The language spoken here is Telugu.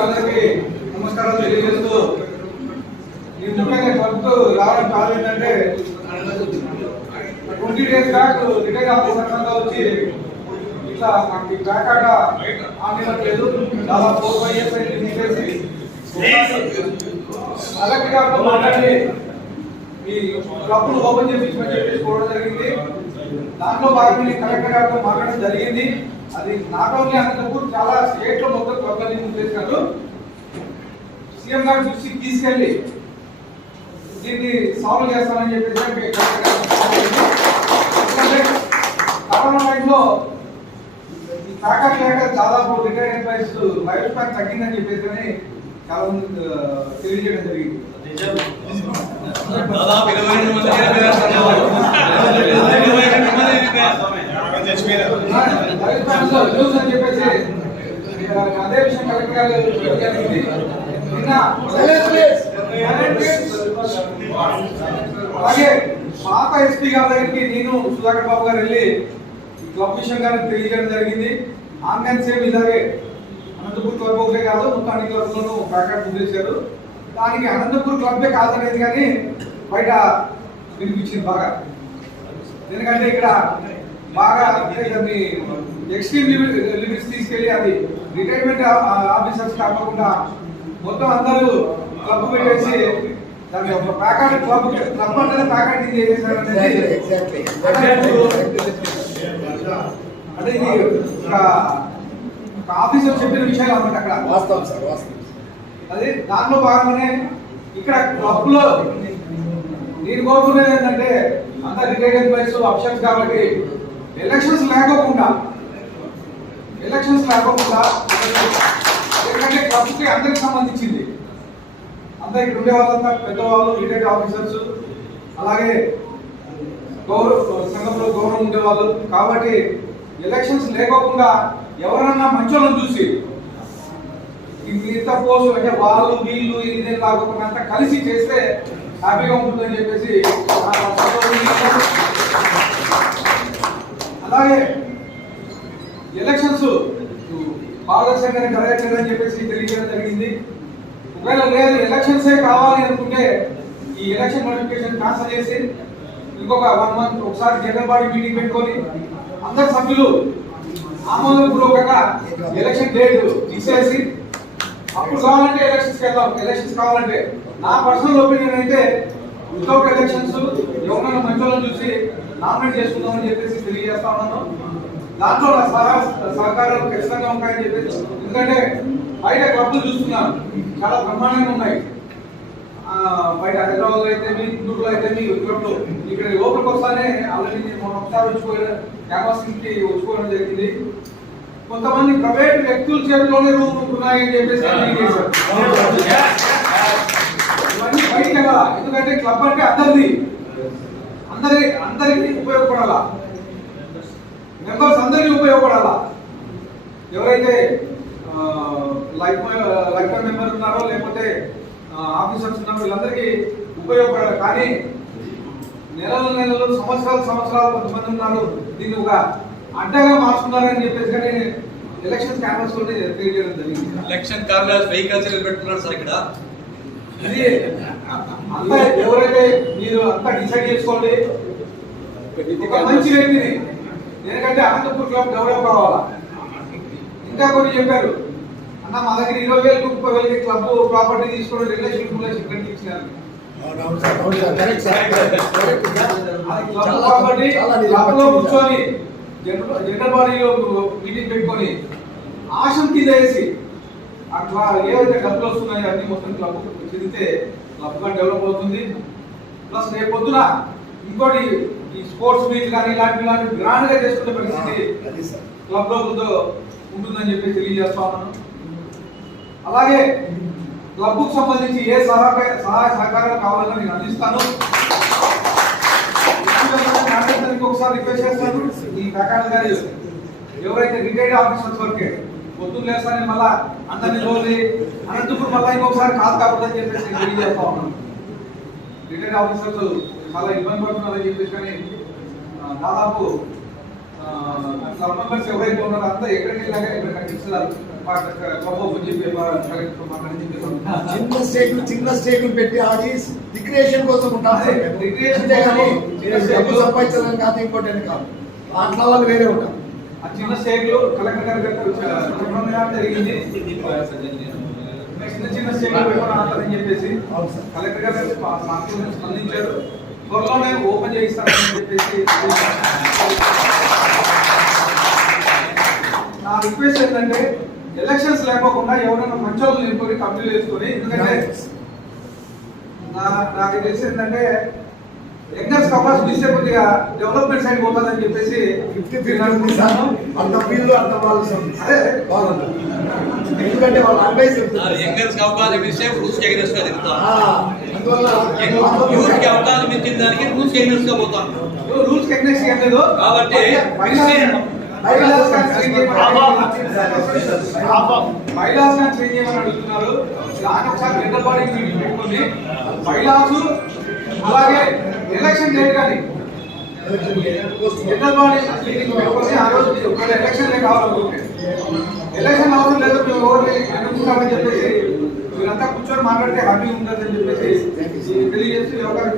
అందరికీ నమస్కారాలు తెలియజేస్తూ ఈ ముఖ్యంగా క్లబ్కు రావడం కారణం ఏంటంటే 20 days బ్యాక్ రిటైర్ ఆఫీసర్ అంతా వచ్చి ఇట్లా నాకు బ్యాక్ ఆట ఆగలేదు. దాదాపు 4-5 years అయింది తీసేసి కలెక్టర్ గారితో మాట్లాడి ఈ క్లబ్ను ఓపెన్ చేయించమని చెప్పేసి కోరడం జరిగింది. దాంట్లో భాగంగా కలెక్టర్ గారితో మాట్లాడడం జరిగింది. అది నాట్ ఓన్లీ అనంతపూర్, చాలా స్టేట్ లో మొత్తం క్లబ్లని చేశారు. సీఎం గారు చూసి తీసుకెళ్లి దీన్ని సాల్వ్ చేస్తామని చెప్పేసి కరోనా టైంలో ఈ ప్యాకెట్ లేక దాదాపు రిటైర్డ్ ఎంప్లాయీస్ లైఫ్ స్పాన్ తగ్గిందని చెప్పేసి చాలా మంది తెలియజేయడం జరిగింది. దాదాపు 22 మంది అదే విషయం కలెక్టర్ గారు అలాగే పాత ఎస్పీ గారి దగ్గరికి నేను సుధాకర్ బాబు గారు వెళ్ళి క్లబ్ విషయం గారికి తెలియజేయడం జరిగింది. ఆన్లైన్ సేమ్ ఇలాగే అనంతపూర్ క్లబ్ ఒకటే కాదు, మొత్తం అన్ని క్లబ్లను ప్యాకెట్ బుక్ చేశారు. దానికి అనంతపూర్ క్లబ్బే కాదనేది కానీ బయట వినిపించింది బాగా. ఎందుకంటే ఇక్కడ బాగా దాన్ని ఎక్స్ట్రీమ్ లిమిట్స్ తీసుకెళ్లి అది రిటైర్మెంట్ ఆఫీసర్స్ కాకుండా మొత్తం అందరూ క్లబ్ పెట్టేసి దాన్ని ఒక ప్యాకెట్ క్లబ్ అంటేనే ప్యాకెట్ చేసేసారు అనేది అంటే ఇది ఒక ఆఫీసర్ చెప్పిన విషయాలు అన్నమాట. అక్కడ వాస్తవం సార్, వాస్తవం. అది దాంట్లో భాగంగానే ఇక్కడ క్లబ్ లో నేను కోరుకునేది ఏంటంటే అంతా రిటైర్డ్ ఎంప్లాయీస్ ఆప్షన్స్ కాబట్టి ఎలక్షన్స్ లేకోకుండా ఎందుకంటే క్లబ్ కి అందరికి సంబంధించింది. అంతా ఇక్కడ ఉండే వాళ్ళంతా పెద్దవాళ్ళు, రిటైర్డ్ ఆఫీసర్స్, అలాగే సంఘంలో గౌరవం ఉండేవాళ్ళు కాబట్టి ఎలక్షన్స్ లేకోకుండా ఎవరన్నా మంచోళ్ళని చూసి మిగతా పోస్ట్ అంటే వాళ్ళు వీళ్ళు ఇదే కాకుండా అంతా కలిసి చేస్తే హ్యాపీగా ఉంటుందని చెప్పేసి అలాగే ఎలక్షన్స్ పారదర్శకంగా జరగట్లేదని చెప్పేసి తెలియజేయడం జరిగింది. ఒకవేళ లేదు ఎలక్షన్సే కావాలి అనుకుంటే ఈ ఎలక్షన్ నోటిఫికేషన్ క్యాన్సిల్ చేసి ఇంకొక 1 month ఒకసారి జనరల్ బాడీ మీటింగ్ పెట్టుకొని అందరు సభ్యులు ఆమోదపూర్వకంగా ఎలక్షన్ డేట్ తీసేసి అప్పుడు కావాలంటే ఎలక్షన్స్కి వెళ్దాం. ఎలక్షన్స్ కావాలంటే నా పర్సనల్ ఒపీనియన్ అయితే వితౌట్ ఎలక్షన్స్ ఎవరైనా మంచోళ్ళని చూసి నామినేట్ చేసుకుందామని చెప్పేసి తెలియజేస్తా ఉన్నాను. దాంట్లో నా సహకారాలు ఖచ్చితంగా ఉంటాయని చెప్పేసి, ఎందుకంటే బయట క్లబ్లు చూస్తున్నాను చాలా బ్రహ్మాండంగా ఉన్నాయి. బయట హైదరాబాద్ అయితే మీ గుంటూరులో అయితే మీ క్లబ్లు ఇక్కడ లోపలికి వస్తానే ఆల్రెడీ నేను ఒకసారి వచ్చిపోయిన క్యాంపసింగ్ కి వచ్చిపోవడం జరిగింది. కొంతమంది ప్రైవేట్ వ్యక్తుల చేతిలోనే రూమ్ ఉంటున్నాయని చెప్పేసి ఇవన్నీ బయట కదా. ఎందుకంటే క్లబ్ అంటే అందరికి ఉపయోగపడాలా, మెంబర్స్ అందరికీ ఉపయోగపడాలా. ఎవరైతే లైఫ్ టైం మెంబర్ ఉన్నారో లేకపోతే ఆఫీసర్స్ ఉన్నారో వీళ్ళందరికీ ఉపయోగపడాలి. కానీ నెలలు సంవత్సరాలు కొంతమంది ఉన్నారు, దీన్ని ఒక అడ్డగా మార్చుకున్నారని చెప్పేసి కానీ ఎలక్షన్ క్యాన్వాస్ కూడా తెలియజేయడం జరిగింది. ఎలక్షన్ క్యాన్వాస్ వెహికల్స్ పెట్టుకున్నారు సార్ ఇక్కడ. ఇది అంతా ఎవరైతే మీరు అంతా డిసైడ్ చేసుకోండి. ఒక మంచి వ్యక్తిని, ఎందుకంటే అనంతపూర్ క్లబ్ డెవలప్ కావాలా. ఇంకా కొన్ని చెప్పారు అన్న మా దగ్గర 20,000 30,000 క్లబ్ ప్రాపర్టీ తీసుకుని రిలేషన్ ఇచ్చినారు. క్లబ్ లో కూర్చొని జనరల్ బాడీలో మీటింగ్ పెట్టుకొని ఆశం కింద వేసి అట్లా ఏవైతే డబ్బులు వస్తున్నాయో అన్ని మొత్తం క్లబ్ చెందితే క్లబ్ గా డెవలప్ అవుతుంది. ప్లస్ రేపు పొద్దున ఇంకోటి ఈ స్పోర్ట్స్ మీట్ కానీ ఇలాంటి గ్రాండ్ గా చేసుకునే పరిస్థితి క్లబ్ లో ఉంటుందని చెప్పి తెలియజేస్తా ఉన్నాను. అలాగే క్లబ్ కు సంబంధించి ఏ సహాయ సహకారాలు కావాలన్నా నేను అందిస్తాను. ఒకసారి రిక్వెస్ట్ చేస్తాను, ఈ ప్రకాష్ గారు ఎవరైతే రిటైర్డ్ ఆఫీసర్స్ వరకే పొద్దున్న లేస్తానే మళ్ళా అందరినీ రోజు అనంతపూర్ మళ్ళీ ఇంకొకసారి కాదు కాకూడదని చెప్పేసి నేను తెలియజేస్తా ఉన్నాను. రిటైర్డ్ ఆఫీసర్స్ చాలా ఇబ్బంది పడుతున్నారని చెప్పేసి కానీ దాదాపు క్లబ్ మెంబర్స్ ఎవరైతే ఉన్నారో అంతా ఎక్కడికి వెళ్ళాక ఇక్కడ కనిపిస్తున్నారు క్లబ్ ఓపెన్ చెప్పి చిన్న స్టేకులు పెట్టి ఆడి రిక్రియేషన్ కోసం ఉంటారు అదే, recreation అంతేగాని కోసం డబ్బు సంపాదించడానికి కాదు ఇంకోటి అని కాదు అట్లా వాళ్ళు వేరే ఉంటారు. ఆ చిన్న స్టేట్లు కలెక్టర్ గారికి చెప్పడం జరిగింది. చిన్న చిన్న స్టేట్లు పెట్టాలని చెప్పేసి అవును సార్. కలెక్టర్ గారు మాకు స్పందించారు. త్వరలోనే ఓపెన్ చేయిస్తారని చెప్పేసి నా రిక్వెస్ట్ ఏంటంటే ఎలక్షన్స్ లేకోకుండా ఎవరైనా మంచి వాళ్ళు నింపుకొని కంప్లీట్ చేసుకొని, ఎందుకంటే నాకు తెలిసి ఏంటంటే యంగర్స్ కెపాసిటీ ఇస్తే కొద్దిగా డెవలప్మెంట్ సైడ్ పోతుందని చెప్పేసి 50-50 ఉంది సార్. అంత వీళ్ళు అంత వాళ్ళు అదే బాగుంది. ఎందుకంటే వాళ్ళు అడ్వైస్ చెప్తున్నారు. యంగర్స్ అవకాశం ఇస్తే రూల్స్ ఎగ్నెస్ట్ గా తిరుగుతాం. అందువల్ల యూత్ కి అవకాశం ఇచ్చిన దానికి రూల్స్ ఎగ్నెస్ట్ గా పోతాం. రూల్స్ ఎగ్నెస్ట్ ఏం లేదు కాబట్టి మహిళాస్ చేంజ్ చేయమని అడుగుతున్నారు. దాని ఒకసారి జనరల్ బాడీ మీటింగ్ పెట్టుకోండి. మహిళాస్ అలాగే ఎలక్షన్ డేట్ కానీ జనరల్ బాడీ మీటింగ్ పెట్టుకొని ఆ రోజు ఒకవేళ ఎలక్షన్ కావాలనుకుంటే ఎలక్షన్ అవసరం లేదు మేము ఓవర్ని ఎన్నుకుంటామని చెప్పేసి మీరంతా కూర్చొని మాట్లాడితే హ్యాపీ ఉంటుందని చెప్పేసి తెలియజేసి అవకాశం